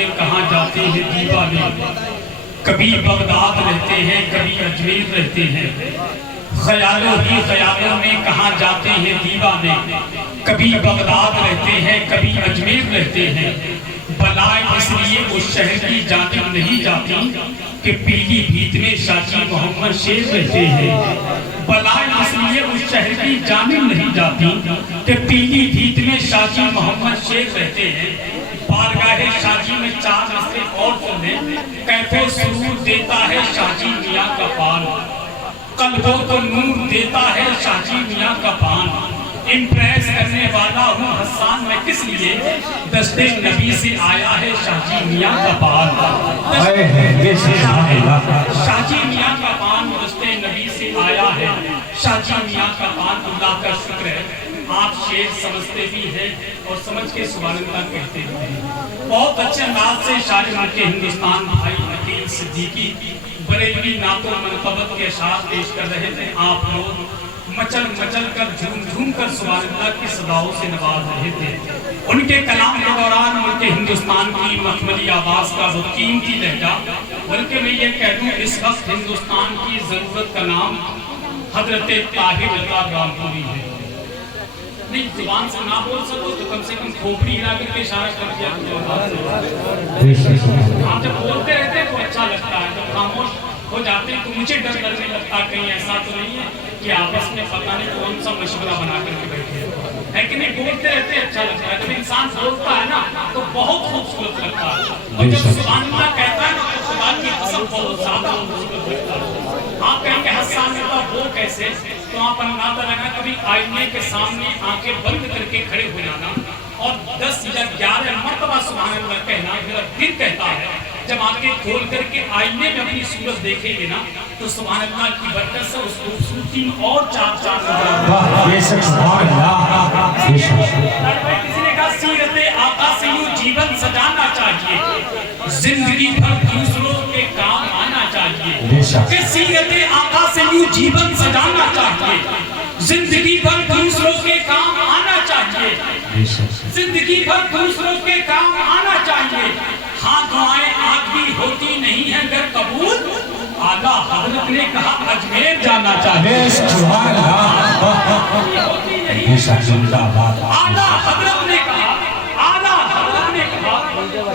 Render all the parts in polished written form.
میں کہاں جاتے ہیں دیوانے، کبھی بغداد رہتے ہیں کبھی اجمیر رہتے ہیں، خیالوں ہی خیالوں میں کہاں جاتے ہیں دیوانے، کبھی بغداد رہتے ہیں کبھی اجمیر رہتے ہیں، بلائے اس لیے اس شہر کی جانب نہیں جاتی کہ پیلی بھیت میں شاہ جی محمد شیر رہتے ہیں، بلائے اس لیے اس شہر کی جانب نہیں جاتی کہ پیلی بھیت میں شاہ جی محمد شیر رہتے ہیں، بارگاہ شاہ جی میں 4 مصرے اور سنیں، کیف و سرور دیتا ہے شاہ جی میاں کا پان، قلبوں کو نور دیتا ہے شاہ جی میاں کا پان، امپریس کرنے والا ہوں حسان میں کس لیے، دستے نبی سے آیا ہے شاہ جی میاں کا پان، شاہ جی میاں کا پان دستے نبی سے آیا ہے، شاہ جی میاں کا پان، اللہ کا شکر ہے آپ شعر سمجھتے بھی ہیں اور سمجھ کے سبحان اللہ کہتے بھی ہیں۔ بہت اچھے انداز سے شاعر ملک ہندوستان بھائی عقیل صدیقی بریلوی نعت و منقبت کے اشعار پیش کر رہے تھے، آپ لوگ مچل مچل کر جھوم جھوم کر سبحان اللہ کی صداؤں سے نواز رہے تھے۔ ان کے کلام کے دوران ملک ہندوستان کی مخملی آواز کا وہ قیمتی لہجہ، بلکہ میں یہ کہہ دوں اس وقت ہندوستان کی ضرورت کا نام حضرت طاہر اللہ رامپوری ہے۔ نہیں زبان سے نہ بول سکو تو کم سے کم کھوپڑی ہلا کر کے اشارہ کر دیا آپ جب بولتے رہتے ہیں تو اچھا لگتا ہے، جب خاموش ہو جاتے ہیں تو مجھے ڈر لگنے لگتا ہے کہیں ایسا تو نہیں ہے کہ آپس میں پتہ نہیں کون سا مشورہ بنا کر کے بیٹھے ہے کہ نہیں، بولتے رہتے ہیں اچھا لگتا ہے، جب انسان بولتا ہے نا تو بہت خوبصورت لگتا ہے، اور جب سبحان اللہ کہتا ہے نا تو خدا کی قسم بہت زیادہ خوبصورت لگتا ہے۔ آپ کہیں کہ حسان اللہ وہ کیسے، تو آپ اندازہ لگا کبھی آئینے کے سامنے آنکھیں بند کر کے کھڑے ہو جانا اور 10 یا 11 مرتبہ سبحان اللہ کہنا، میرا دل کہتا ہے جب آنکھیں کھول کر کے آئینے میں اپنی صورت دیکھیں گے نا تو سبحان اللہ کی برکت سے اس خوبصورتی میں اور 4 کسی نے کہا سیرت آقا سے یوں جیون سجانا چاہیے، زندگی بھر دوسروں کے کام آنا چاہیے، کہ سیرت آقا سے یوں جیون سجانا چاہیے، زندگی بھر دوسروں کے کام آنا چاہیے، زندگی بھر دوسروں کے کام آنا چاہیے، ہاں دعائیں آدمی ہوتی نہیں ہیں گر قبول، اعلیٰ حضرت نے کہا اجمیر جانا چاہیے، اعلیٰ حضرت نے کہا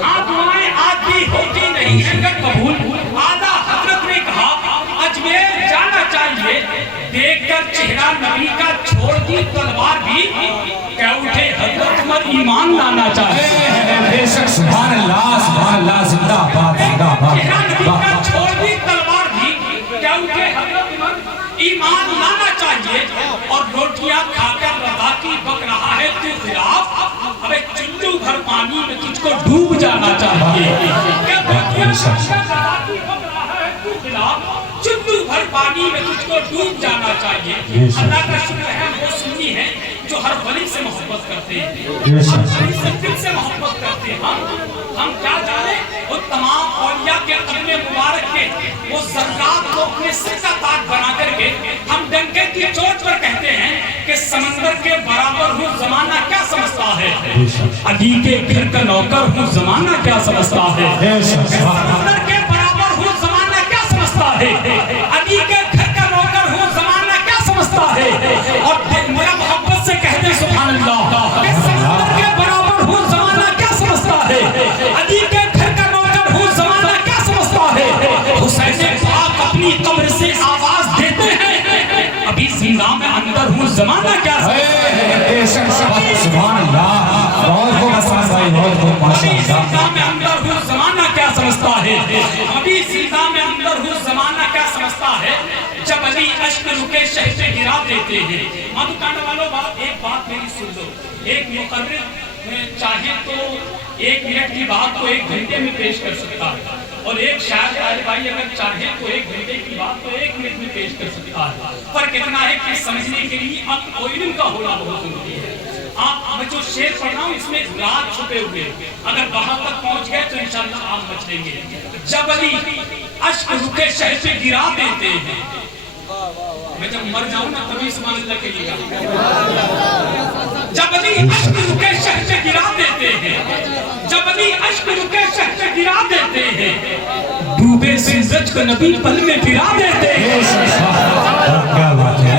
ہاں دعائیں آدمی ہوتی نہیں ہیں گر قبول، اعلیٰ حضرت نے کہا اجمیر جانا چاہیے، دیکھ کر چہرہ نبی کا چھوڑ دی تلوار بھی، کہہ اٹھے حضرت عمر ایمان لانا چاہیے، بے شک سبحان اللہ زندہ باد زندہ باد، چہرہ نبی کا چھوڑ دی تلوار بھی، کہہ اٹھے حضرت عمر ایمان لانا چاہیے، اور روٹیاں کھا کر رضا کی بک رہا ہے تو خلاف، ابے چلو بھر پانی میں تجھ کو ڈوب جانا چاہیے، کہ روٹیاں کھا کر رضا کی بک رہا ہے تو خلاف، چلو بھر پانی میں تجھ کو ڈوب جانا چاہیے۔ اللہ کا شکر ہے وہ سنی ہیں جو ہر ولی سے محبت کرتے ہیں، ہر ولی سے دل سے محبت کرتے ہیں، ہم کیا جانے وہ تمام اولیاء کے قدم مبارک کے وہ ذرات کو اپنے سر کا تاج بنا کر کے ہم ڈنکے کی چوٹ پر کہتے ہیں کہ سمندر کے برابر ہوں زمانہ کیا سمجھتا ہے، علی کے گھر کا نوکر ہوں زمانہ کیا سمجھتا ہے، سمندر کے برابر ہوں زمانہ کیا سمجھتا ہے، علی کے گھر کا نوکر ہوں زمانہ کیا سمجھتا ہے، اور میرا محبت سے کہتے سبحان اللہ کہ سمندر کے برابر ہوں زمانہ کیا سمجھتا ہے، علی کے گھر کا نوکر ہوں زمانہ کیا سمجھتا ہے، حسین پاک اپنی قبر سے آواز دیتے ہیں ابھی زندہ میں اندر ہوں زمانہ کیا سمجھتا ہے، سبحان اللہ، بہت خوب حسان بھائی، بہت خوب ماشاء ابھی اللہ، زندہ میں اندر ہوں زمانہ کیا سمجھتا ہے، ابھی زندہ میں اندر ہوں زمانہ کیا سمجھتا ہے، جب علی اشک رکے شہ پہ گرا دیتے ہیں۔ مادھو کانڈ والوں ایک بات میری سن لو، ایک مقرر چاہے تو 1 منٹ کی بات کو 1 گھنٹے میں پیش کر سکتا ہے، اور ایک شاعر طالب بھائی اگر چاہے تو 1 گھنٹے کی بات کو 1 منٹ میں پیش کر سکتا ہے۔ فرق اتنا ہے کہ سمجھنے کے لیے اب علم کا ہونا بہت ضروری ہے۔ آپ میں جو شعر پڑھ رہا ہوں اس میں راز چھپے ہوئے، اگر وہاں تک پہنچ گئے تو انشاءاللہ آپ بچ لیں گے۔ جب علی اشک رکے شہ پہ گرا دیتے ہیں، میں جب مر جاؤں نا تبھی سبحان اللہ کہیے گا، جب علی اشک رکے شہ پہ گرا دیتے ہیں، جب علی اشک رکے شہ پہ को नबी पल में फिरा देते हैं। क्या बात है,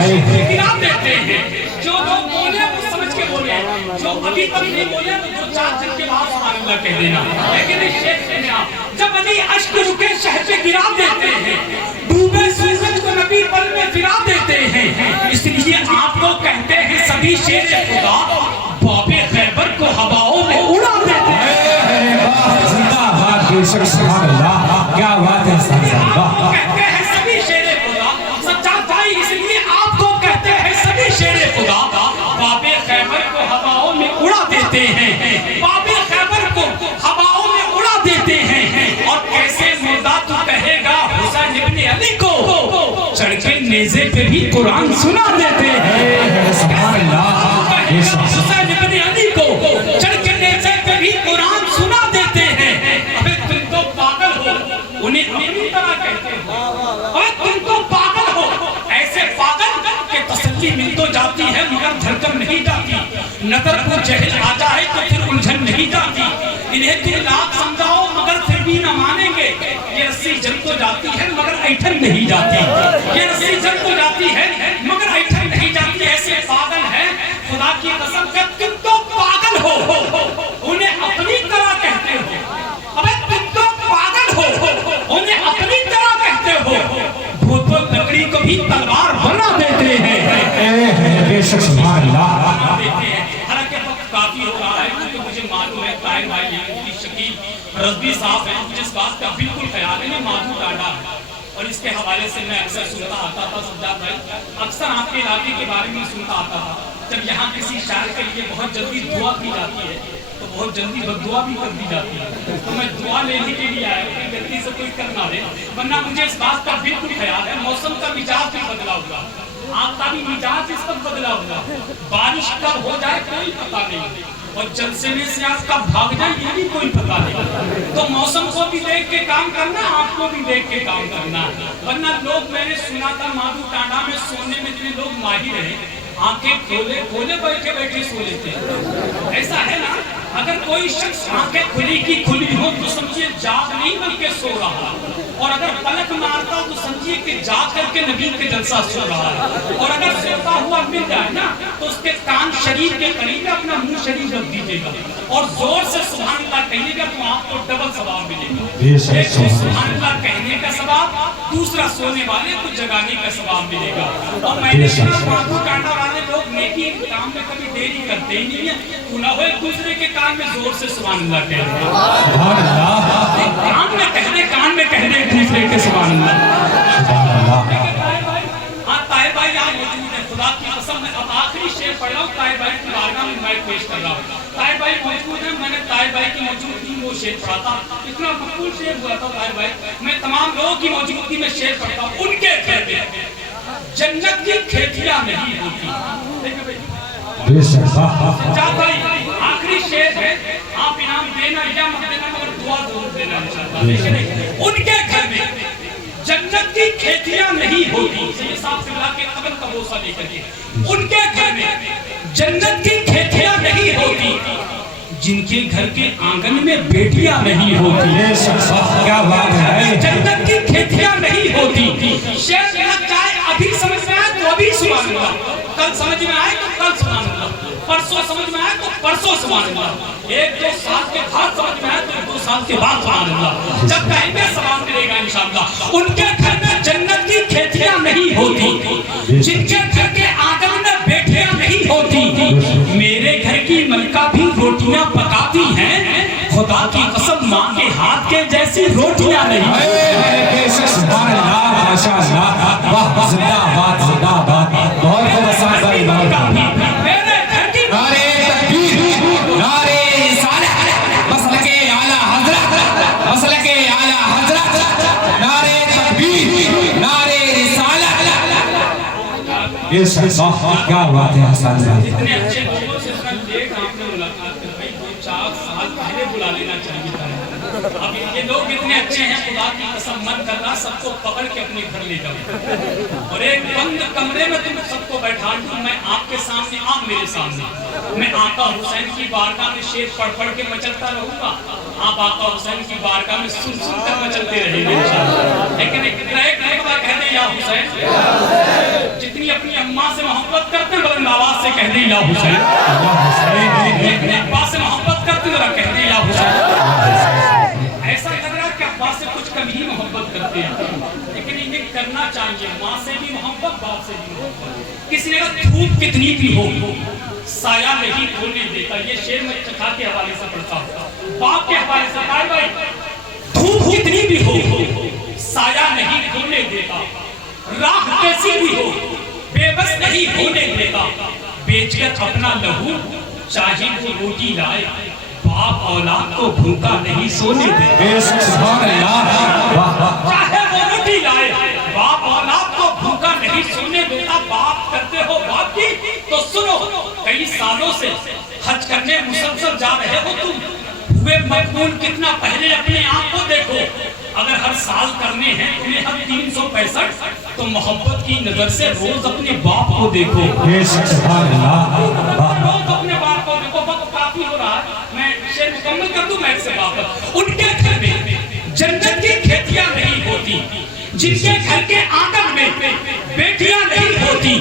फिरा देते हैं। जो लोग बोले वो समझ के बोले, जो अभी तक नहीं बोले तो जो 4 दिन के बाद सुभान अल्लाह कह देना। लेकिन इस शेर से जब अली अश्क रुके शहर पे गिरा देते हैं, डूबे सूरज को नबी पल में फिरा देते हैं, इसलिए आपको कहते हैं सभी शेर खुदा बाबे खैबर को हवाओं में उड़ा देते हैं। जिंदाबाद बेशक सुभान अल्लाह, क्या बात है आपको कहते हैं सभी शेर खुदा, सच्चा भाई इसलिए आपको कहते हैं सभी शेर खुदा बाबे खैबर को हवाओं में उड़ा देते हैं, बाबे खैबर को हवाओं में उड़ा देते हैं। और कैसे मुर्दा तू कहेगा हुसैन इब्ने अली को, चढ़ के नेज़े पे भी कुरान सुना देते हैं। सुभान अल्लाह, हुसैन इब्ने अली को चढ़ के नेज़े पे भी कुरान सुना देते हैं। अबे तुम तो पागल हो, उन्हें अपनी तरह कहते हो। अबे तुम तो पागल हो, ऐसे पागल के तसल्ली मिल तो जाती है मगर धड़कन नहीं जाती। नजर को जहल आ जाए तो फिर उलझन नहीं जाती। इन्हें तुम लाख समझाओ मगर फिर भी न मानेंगे। ये रस्सी जल तो जाती है मगर ऐठन नहीं जाती। ये रस्सी जल तो जाती है मगर ऐठन नहीं जाती। ऐसे पागल है खुदा की कसम से तुम तो पागल हो, उन्हें अपनी तरह कहते हो। अबे तुम तो पागल हो, उन्हें अपनी तरह कहते हो। वो तो लकड़ी को भी तलवार बना देते हैं। बेशक सुभान अल्लाह। हालांकि वक्त काफी हो रहा है क्योंकि मुझे मालूम है ताहिर भाई हैं, मुफ्ती शकील रज़वी साहब हैं, मुझे इस बात का बिल्कुल ख्याल है। ये माधु टाडा है और इसके हवाले से मैं अक्सर सुनता आता था सज्जाद भाई, अक्सर आपके इलाके के बारे में सुनता आता था। जब यहाँ किसी शायर के लिए बहुत जल्दी दुआ की जाती है तो बहुत जल्दी बद्दुआ भी कर दी जाती है। तो मैं दुआ लेने के लिए आया हूँ, गलती से कोई कर ना दे, वरना मुझे इस बात का बिल्कुल ख्याल है मौसम का मिजाज भी बदला हुआ, आपका भी मिजाज इस वक्त बदला हुआ। बारिश कब हो जाए कोई पता नहीं और जलसे में से आप कब भाग जाए ये भी कोई पता नहीं। तो मौसम को भी देख के काम करना, आपको भी देख के काम करना। वरना लोग, मैंने सुना था माधु टांडा में सोने में जितने लोग माहिर हैं आंखें खोले खोले बैठे बैठे सो लेते हैं। ऐसा है ना, अगर कोई शख्स आंखें खुली की खुली हो तो समझिए जाग नहीं बल्कि सो रहा, और अगर पलक मारता तो समझिए कि जाग करके नबी के जलसा सो रहा है। और अगर सोता हुआ मिल जाए ना तो उसके कान शरीर के करीब अपना मुंह शरीर रख दीजिएगा और जोर से सुभान अल्लाह कहिएगा तो आपको डबल सवाब मिलेगा। एक तो सुभान अल्लाह कहने का सवाब, दूसरा सोने वाले को जगाने का सवाब मिलेगा। और मैंने सुना माधु टांडा वाले लोग नेकी के काम में कभी देरी करते ही नहीं है, ना हो एक दूसरे के कान में जोर से सुभान अल्लाह कह रहे हैं, कान में कह दे एक दूसरे के सुभान अल्लाह। हाँ ताहिर भाई यहाँ मौजूद है, खुदा की कसम मैं अब आखिरी शेर पढ़ रहा हूँ, ताहिर भाई की बारगाह में मैं पेश कर रहा हूँ। ताहिर भाई मौजूद है, मैंने ताहिर भाई की मौजूदगी में वो शेर पढ़ा था, इतना मकबूल शेर हुआ था ताहिर भाई। मैं तमाम लोगों की मौजूदगी में शेर पढ़ता हूँ। उनके घर में जन्नत की खेतियां नहीं होती। आखिरी शेर है, आप इनाम देना या मत देना मगर दुआ जरूर देना इंशाअल्लाह। उनके घर में जन्नत की खेतियां नहीं होती, ये साहब सिमला के कब्र का बोसा लेकर के, उनके घर में जन्नत की खेतियां नहीं होती, जिनके घर के आंगन में बेटियां नहीं होती। क्या बात है, जन्नत की खेतियां नहीं होती। शेर लग जाए अभी समझ में आए तो अभी सुभान अल्लाह, कल समझ में आए तो कल सुभान अल्लाह, परसों समझ में आए तो परसों सुभान अल्लाह, 1-2 साल के बाद समझ में आए तो 1-2 साल के बाद सुभान अल्लाह, जब कहेंगे सवाब मिलेगा इंशाअल्लाह। उनके घर में जन्नत की खेतियां नहीं होती, जिनके घर के आंगन में बेटियां नहीं होती, मेरे घर की मलका भी रोटियां पकाती हैं, खुदा की कसम माँ के हाथ के जैसी रोटियां नहीं। सुभान अल्लाह, माशाअल्लाह, वाह, जिंदाबाद जिंदाबाद, बहुत बहुत भाई मेरे घर की नारे तकबीर, नारे रिसालत, मसलके आला हजरत, मसलके आला हजरत, नारे तकबीर, नारे रिसालत। ये सब क्या बात है हसन भाई, इतने अच्छे लोगों से लेट आपने मुलाकात कर भाई, 2-4 साल पहले बुला लेना चाहिए था। अब ये लोग इतने अच्छे हैं, खुदा की कसम मन कर रहा सबको पकड़ के अपने घर ले जाऊं और एक बंद कमरे में तुम सबको बैठा दूं, मैं आपके सामने, आप मेरे सामने, मैं आका हुसैन की बारगाह में शेर पढ़ पढ़ के मचलता रहूंगा, आप आका हुसैन की बारगाह में सुन सुन कर मचलते रहेंगे इंशाअल्लाह। लेकिन एक हुसैन। जितनी अपनी अम्मा से मोहब्बत करते हैं बुलंद आवाज से कहते हैं या हुसैन। अपने अब्बा से मोहब्बत करते जरा कहते हैं या हुसैन। ऐसा लग रहा है कि अब्बा से कुछ कम ही मोहब्बत करते हैं, लेकिन इन्हें करना चाहिए माँ से भी मोहब्बत, बाप से भी मोहब्बत। किसी ने कहा धूप कितनी भी हो साया नहीं खोलने देता, ये शेर मैं चखा के हवाले से पढ़ता हूँ, बाप के हवाले से। भाई धूप कितनी भी हो साया नहीं खोलने देता, राह कैसी भी हो बेबस नहीं होने देता, बेचकर अपना लहू चाहे वो रोटी लाए, बाप औलाद को भूखा नहीं सोने देता। चाहे वो रोटी लाए, बाप औलाद को भूखा नहीं सोने देता। बात करते हो बाप की तो सुनो, कई सालों से हज करने मुसलसल जा रहे हो तुम, हुए मकबूल कितना पहले अपने आप को देखो। अगर हर साल करने हैं तुम्हें हर 365, तो मोहब्बत की नजर से रोज अपने बाप को देखो। रोज अपने बाप को देखो। वक्त काफी हो रहा है, मैं शेर मुकम्मल कर दूं मैं से वापस। उनके घर में जन्नत की खेतियां नहीं होती, जिनके घर के आंगन में बेटियां नहीं होती,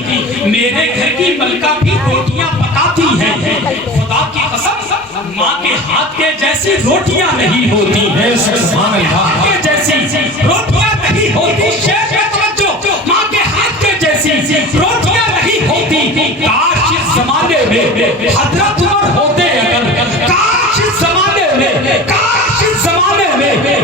मेरे घर की मलका भी रोटियां पकाती है। खुदा की कसम माँ के हाथ के जैसी रोटियां नहीं होती, हाथ के जैसी रोटियां नहीं होती। शेर में तवज्जो, माँ के हाथ के जैसी रोटियां नहीं होती। काश इस जमाने में हजरत उमर होते अगर, काश इस जमाने में, काश इस जमाने में